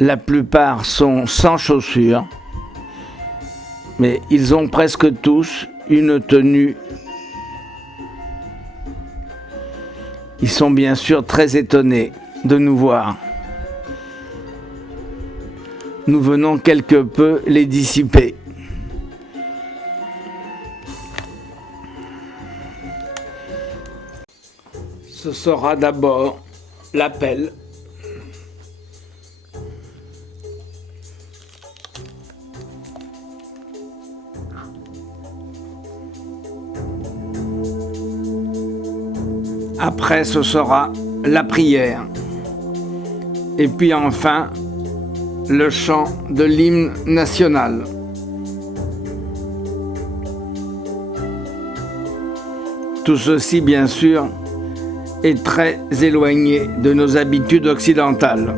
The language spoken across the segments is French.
La plupart sont sans chaussures, mais ils ont presque tous une tenue. Ils sont bien sûr très étonnés de nous voir. Nous venons quelque peu les dissiper. Ce sera d'abord l'appel. Après, ce sera la prière. Et puis enfin, le chant de l'hymne national. Tout ceci, bien sûr, est très éloigné de nos habitudes occidentales.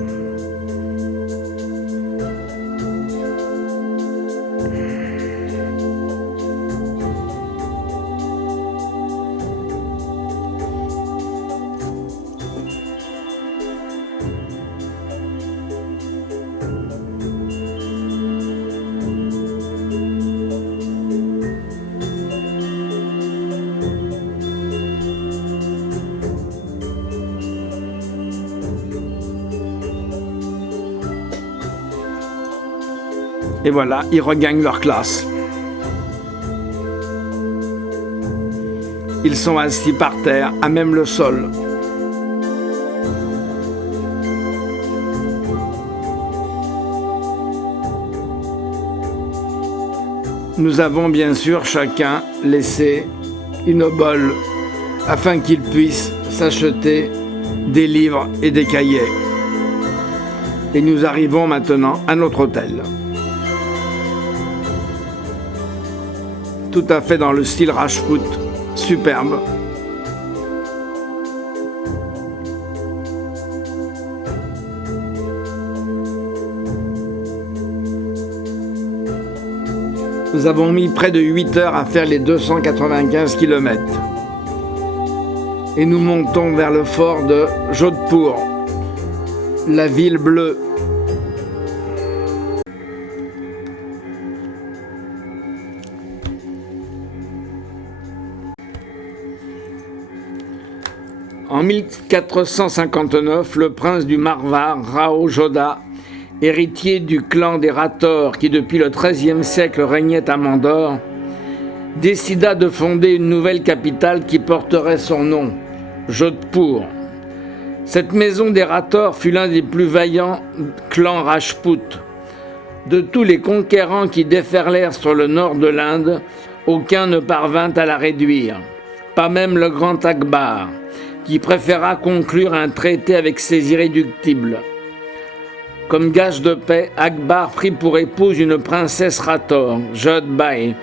Et voilà, ils regagnent leur classe. Ils sont assis par terre, à même le sol. Nous avons bien sûr chacun laissé une obole afin qu'ils puissent s'acheter des livres et des cahiers. Et nous arrivons maintenant à notre hôtel. Tout à fait dans le style Rajput, superbe. Nous avons mis près de 8 heures à faire les 295 km. Et nous montons vers le fort de Jodhpur, la ville bleue. En 1459, le prince du Marwar, Rao Jodha, héritier du clan des Rathores qui depuis le XIIIe siècle régnait à Mandore, décida de fonder une nouvelle capitale qui porterait son nom, Jodhpur. Cette maison des Rathores fut l'un des plus vaillants clans Rajput. De tous les conquérants qui déferlèrent sur le nord de l'Inde, aucun ne parvint à la réduire, pas même le grand Akbar, qui préféra conclure un traité avec ses irréductibles. Comme gage de paix, Akbar prit pour épouse une princesse Rathore, Jodhbai,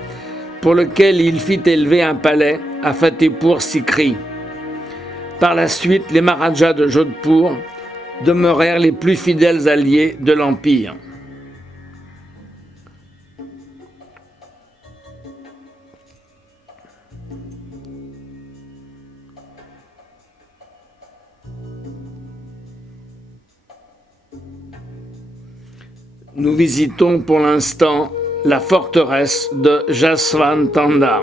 pour lequel il fit élever un palais à Fatehpur Sikri. Par la suite, les Maharajas de Jodhpur demeurèrent les plus fidèles alliés de l'Empire. Nous visitons pour l'instant la forteresse de Jaswantanda.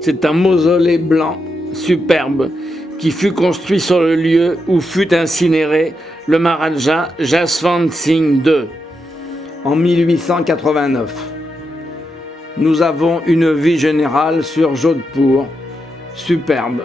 C'est un mausolée blanc superbe qui fut construit sur le lieu où fut incinéré le Maharaja Jaswant Singh II en 1889. Nous avons une vue générale sur Jodhpur, superbe.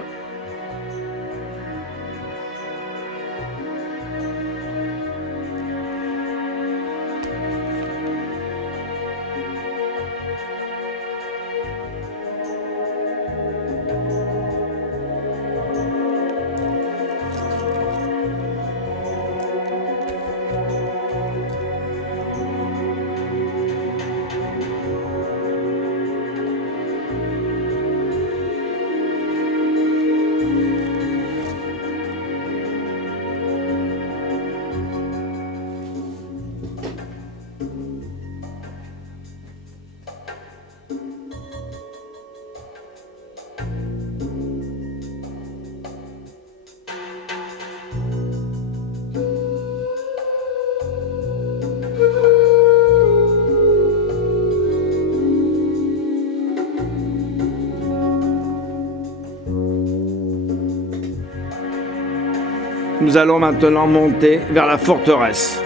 Nous allons maintenant monter vers la forteresse.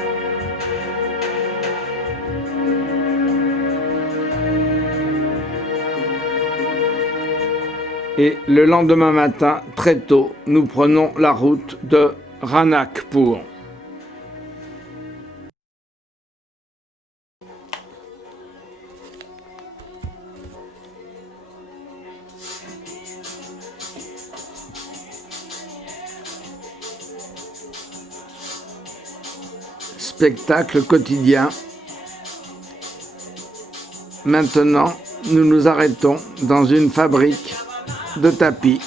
Et le lendemain matin, très tôt, nous prenons la route de Ranakpur. Spectacle quotidien. Maintenant, nous nous arrêtons dans une fabrique de tapis.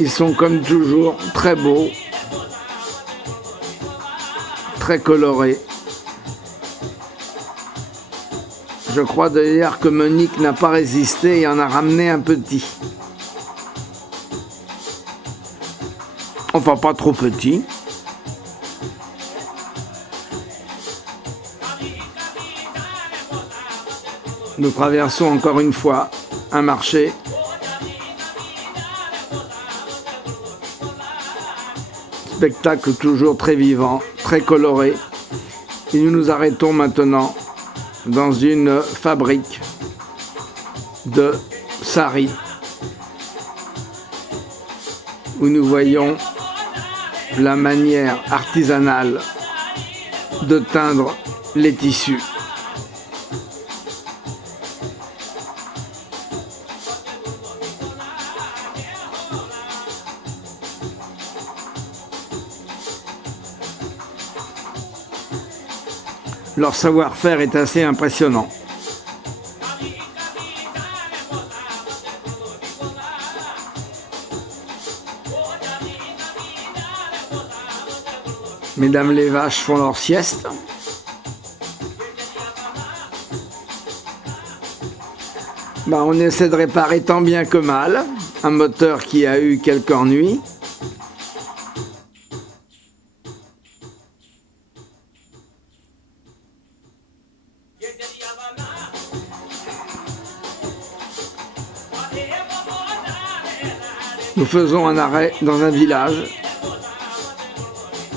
Ils sont comme toujours très beaux, très colorés. Je crois d'ailleurs que Monique n'a pas résisté et en a ramené un petit. Enfin, pas trop petit. Nous traversons encore une fois un marché. Spectacle toujours très vivant, très coloré. Et nous nous arrêtons maintenant dans une fabrique de sari où nous voyons la manière artisanale de teindre les tissus. Leur savoir-faire est assez impressionnant. Mesdames les vaches font leur sieste. On essaie de réparer tant bien que mal un moteur qui a eu quelques ennuis. Nous faisons un arrêt dans un village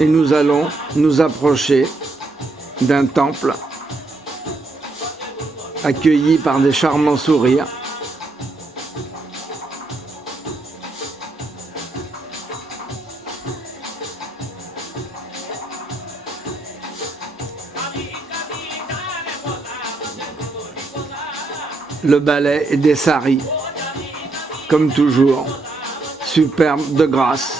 et nous allons nous approcher d'un temple accueilli par des charmants sourires. Le balai et des saris, comme toujours, superbe de grâce.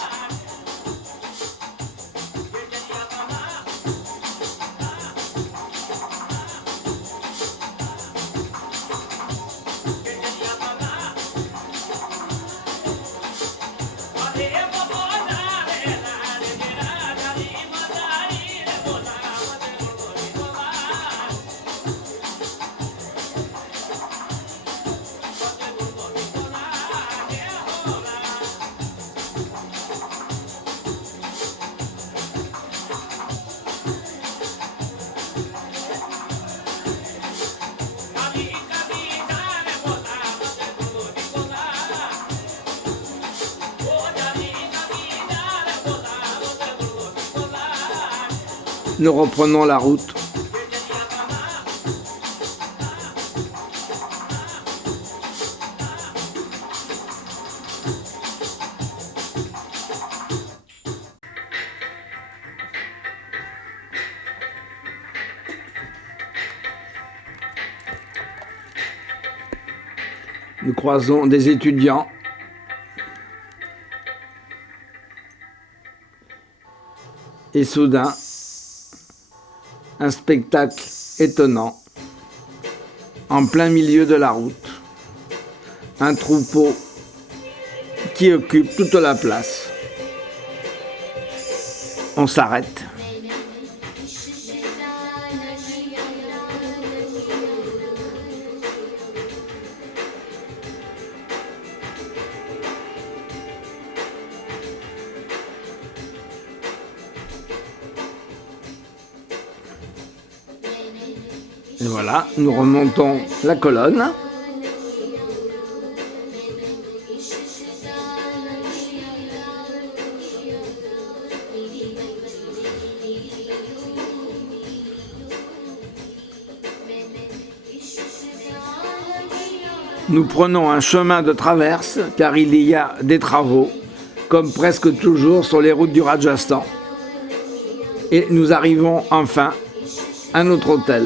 Nous reprenons la route. Nous croisons des étudiants. Et soudain, un spectacle étonnant, en plein milieu de la route. Un troupeau qui occupe toute la place. On s'arrête. Et voilà, nous remontons la colonne. Nous prenons un chemin de traverse car il y a des travaux, comme presque toujours sur les routes du Rajasthan. Et nous arrivons enfin à notre hôtel.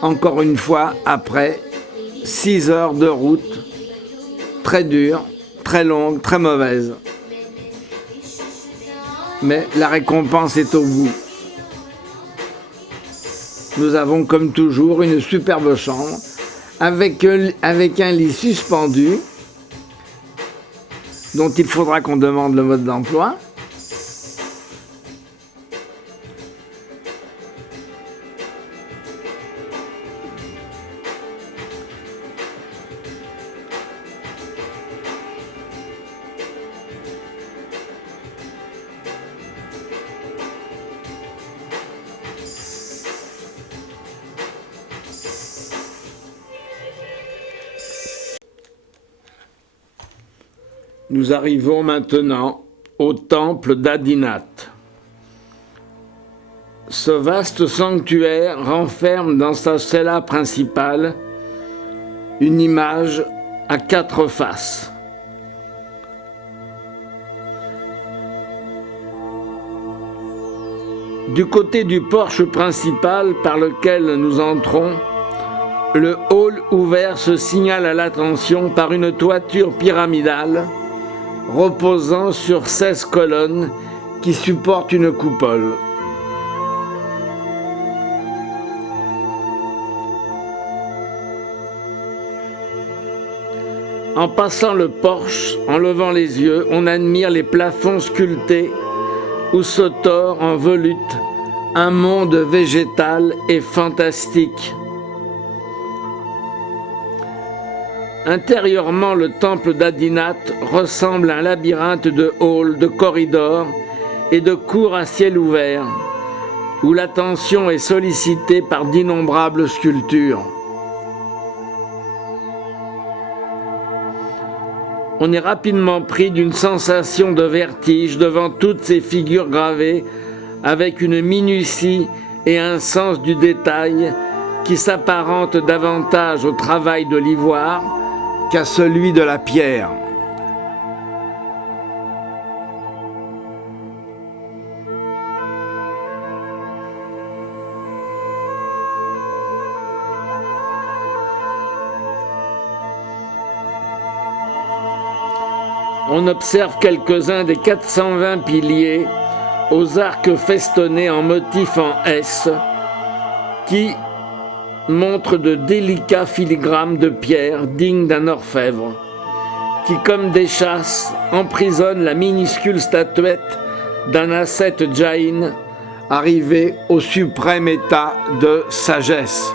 Encore une fois, après 6 heures de route, très dure, très longue, très mauvaise. Mais la récompense est au bout. Nous avons comme toujours une superbe chambre avec un lit suspendu dont il faudra qu'on demande le mode d'emploi. Nous arrivons maintenant au temple d'Adinath. Ce vaste sanctuaire renferme dans sa cella principale une image à 4 faces. Du côté du porche principal par lequel nous entrons, le hall ouvert se signale à l'attention par une toiture pyramidale reposant sur 16 colonnes qui supportent une coupole. En passant le porche, en levant les yeux, on admire les plafonds sculptés où se tord en volute un monde végétal et fantastique. Intérieurement, le temple d'Adinath ressemble à un labyrinthe de halls, de corridors et de cours à ciel ouvert, où l'attention est sollicitée par d'innombrables sculptures. On est rapidement pris d'une sensation de vertige devant toutes ces figures gravées avec une minutie et un sens du détail qui s'apparentent davantage au travail de l'ivoire qu'à celui de la pierre. On observe quelques-uns des 420 piliers aux arcs festonnés en motifs en S qui montrent de délicats filigranes de pierre dignes d'un orfèvre, qui, comme des chasses, emprisonnent la minuscule statuette d'un ascète jain arrivé au suprême état de sagesse.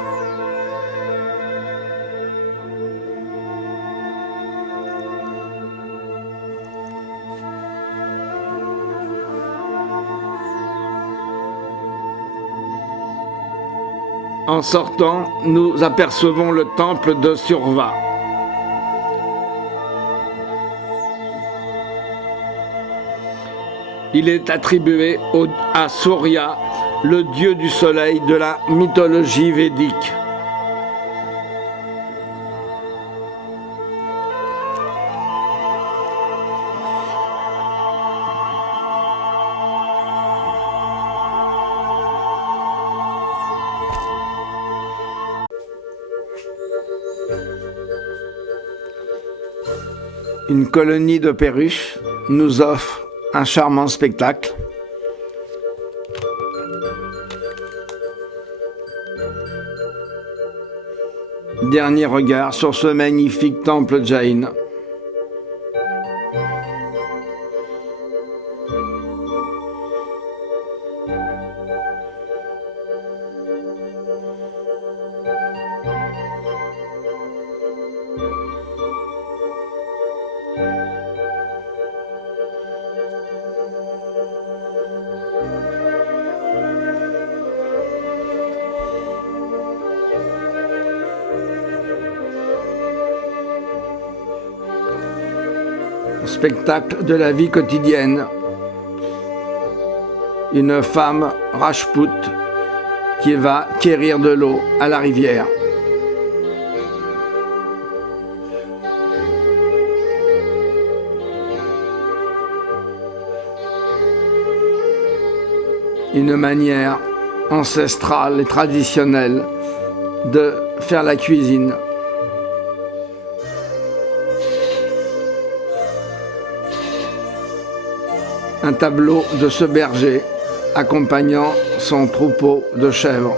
En sortant, nous apercevons le temple de Surva. Il est attribué à Surya, le dieu du soleil de la mythologie védique. Une colonie de perruches nous offre un charmant spectacle. Dernier regard sur ce magnifique temple jain. Spectacle de la vie quotidienne. Une femme rajpoute qui va quérir de l'eau à la rivière. une manière ancestrale et traditionnelle de faire la cuisine. Un tableau de ce berger accompagnant son troupeau de chèvres.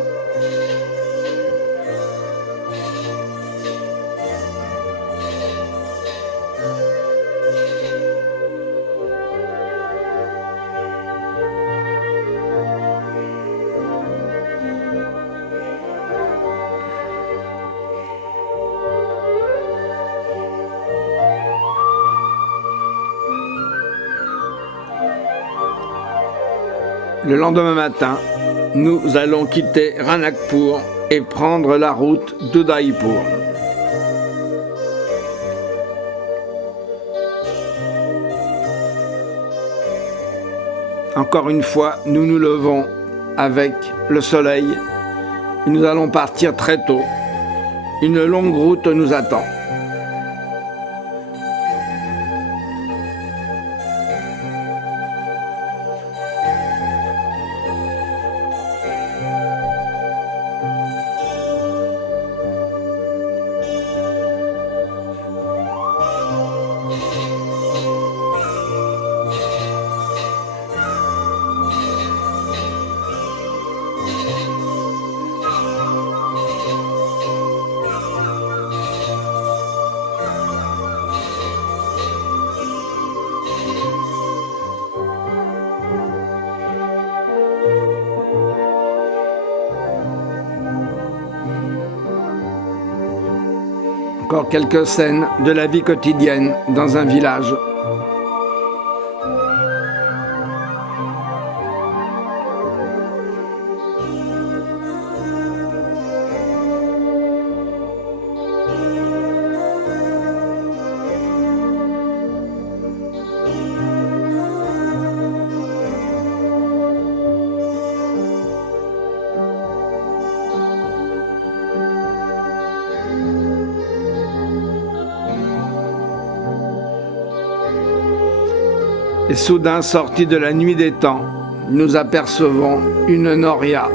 Le lendemain matin, nous allons quitter Ranakpur et prendre la route d'Udaipur. Encore une fois, nous nous levons avec le soleil et nous allons partir très tôt. Une longue route nous attend. Encore quelques scènes de la vie quotidienne dans un village. Et soudain, sortis de la nuit des temps, nous apercevons une noria.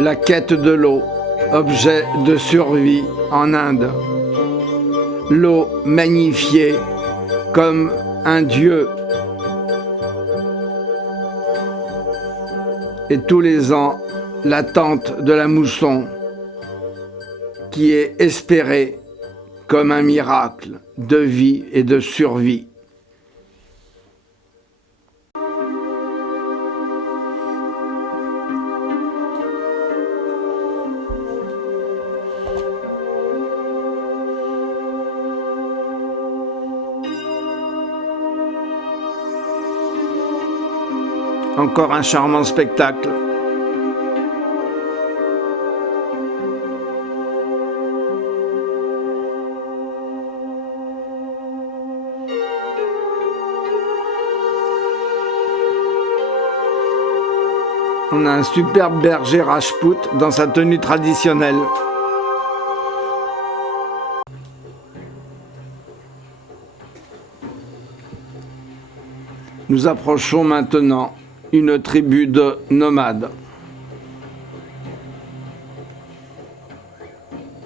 La quête de l'eau, objet de survie en Inde. L'eau magnifiée comme un dieu. Et tous les ans, l'attente de la mousson qui est espérée comme un miracle de vie et de survie. Encore un charmant spectacle. On a un superbe berger Rajput dans sa tenue traditionnelle. Nous approchons maintenant une tribu de nomades.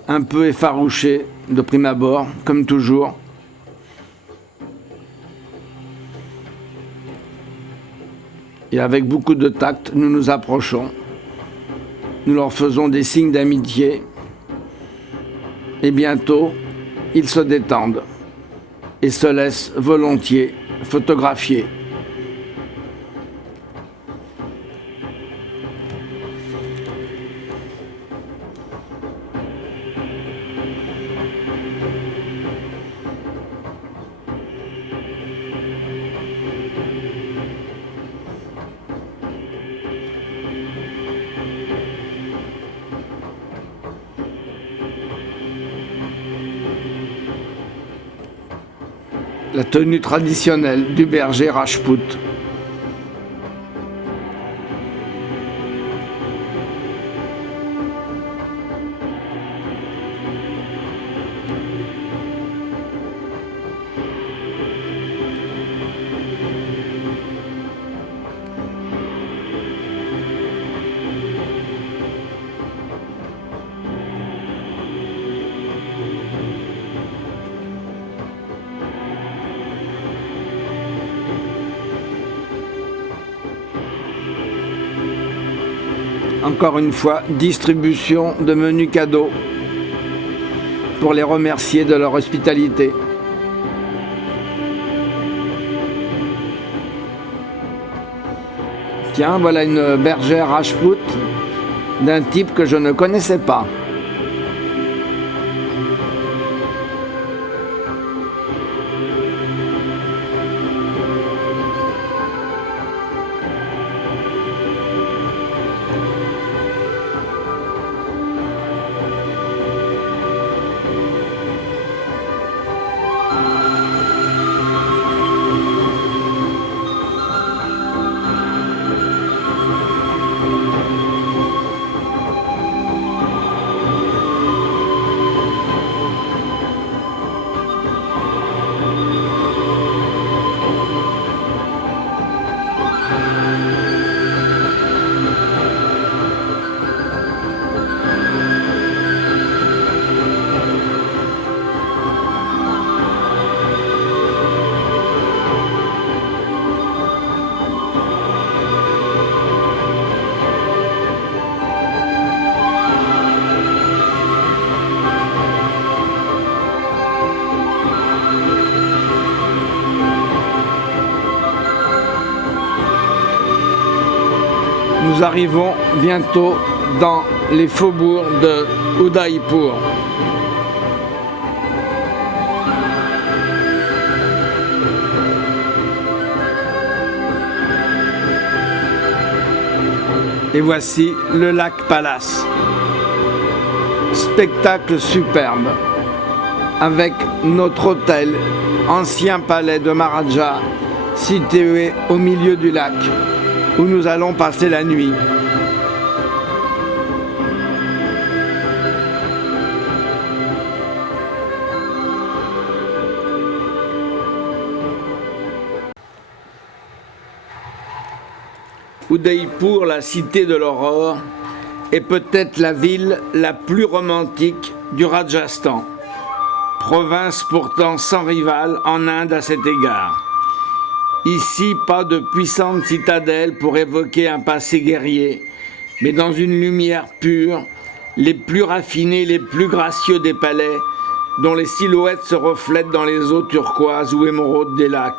Un peu effarouchés de prime abord, comme toujours. Et avec beaucoup de tact, nous nous approchons. Nous leur faisons des signes d'amitié. Et bientôt, ils se détendent et se laissent volontiers photographier. la tenue traditionnelle du berger Rajput. Encore une fois, distribution de menus cadeaux pour les remercier de leur hospitalité. Tiens, voilà une bergère Rajput d'un type que je ne connaissais pas. Nous arrivons bientôt dans les faubourgs de Udaipur. Et voici le lac Palace. Spectacle superbe avec notre hôtel, ancien palais de Maharaja, situé au milieu du lac, où nous allons passer la nuit. Udaipur, la cité de l'aurore, est peut-être la ville la plus romantique du Rajasthan, province pourtant sans rival en Inde à cet égard. Ici, pas de puissante citadelle pour évoquer un passé guerrier, mais dans une lumière pure, les plus raffinés, les plus gracieux des palais, dont les silhouettes se reflètent dans les eaux turquoises ou émeraudes des lacs,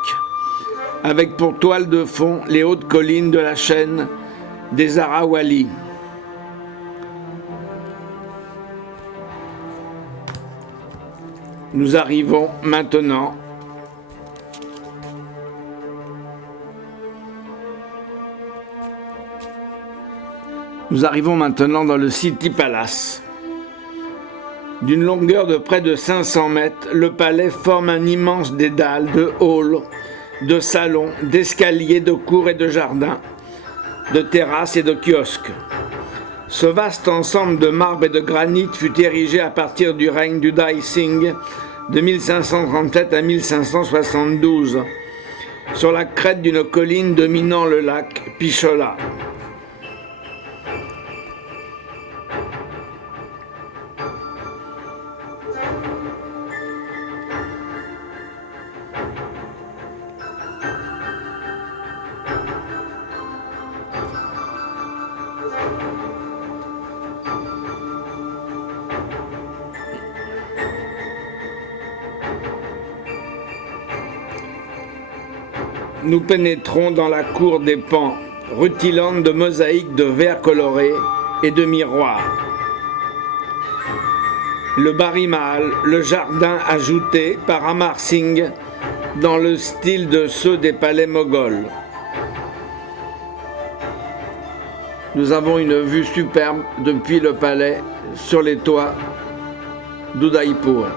avec pour toile de fond les hautes collines de la chaîne des Aravallis. Nous arrivons maintenant dans le City Palace. D'une longueur de près de 500 mètres, le palais forme un immense dédale de halls, de salons, d'escaliers, de cours et de jardins, de terrasses et de kiosques. Ce vaste ensemble de marbre et de granit fut érigé à partir du règne d'Uday Singh de 1537 à 1572, sur la crête d'une colline dominant le lac Pichola. Nous pénétrons dans la cour des pans, rutilante de mosaïques de verre colorés et de miroirs. Le Bari Mahal, le jardin ajouté par Amar Singh dans le style de ceux des palais moghols. Nous avons une vue superbe depuis le palais sur les toits d'Udaipur.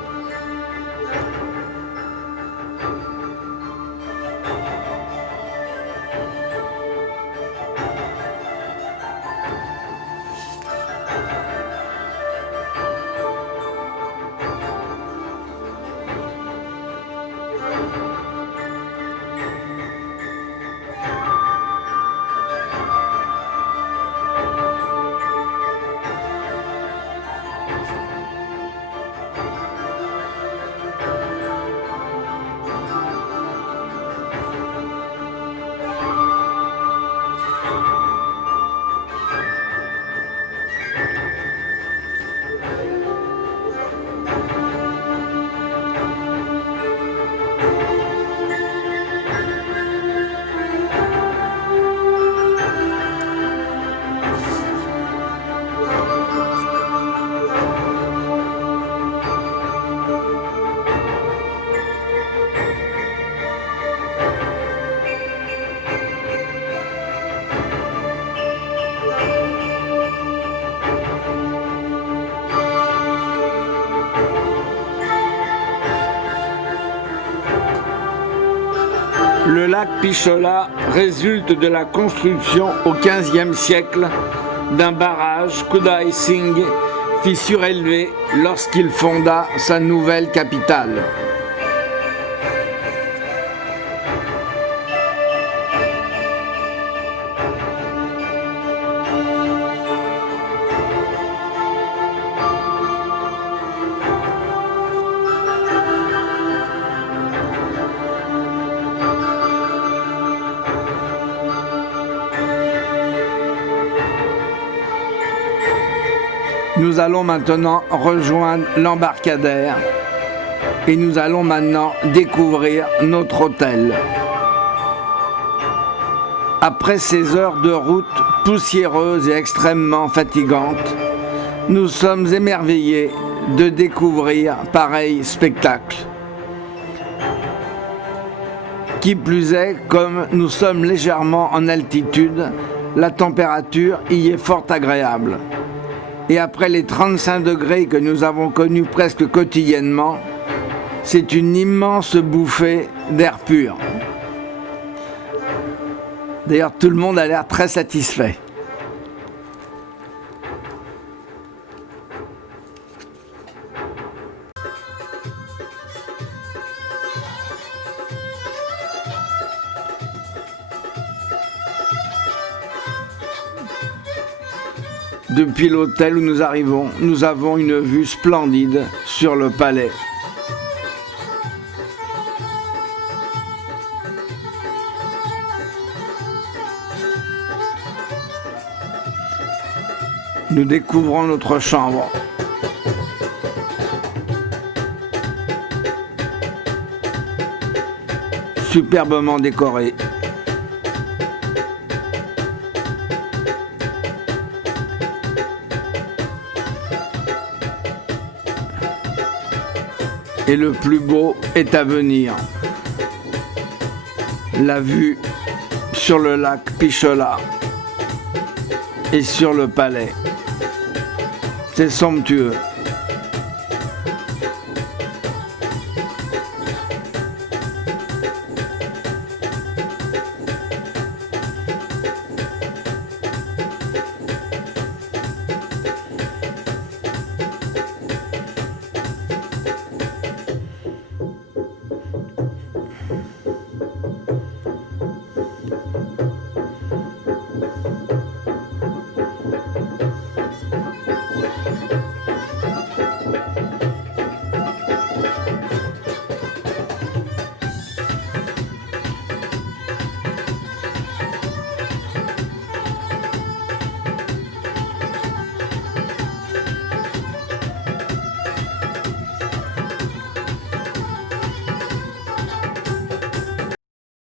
Le lac Pichola résulte de la construction au XVe siècle d'un barrage qu'Uday Singh fit surélever lorsqu'il fonda sa nouvelle capitale. Nous allons maintenant rejoindre l'embarcadère et nous allons maintenant découvrir notre hôtel. Après ces heures de route poussiéreuses et extrêmement fatigantes, nous sommes émerveillés de découvrir pareil spectacle. Qui plus est, comme nous sommes légèrement en altitude, la température y est fort agréable. Et après les 35 degrés que nous avons connus presque quotidiennement, c'est une immense bouffée d'air pur. D'ailleurs, tout le monde a l'air très satisfait. Depuis l'hôtel où nous arrivons, nous avons une vue splendide sur le palais. Nous découvrons notre chambre. Superbement décorée. Et le plus beau est à venir. La vue sur le lac Pichola et sur le palais. C'est somptueux.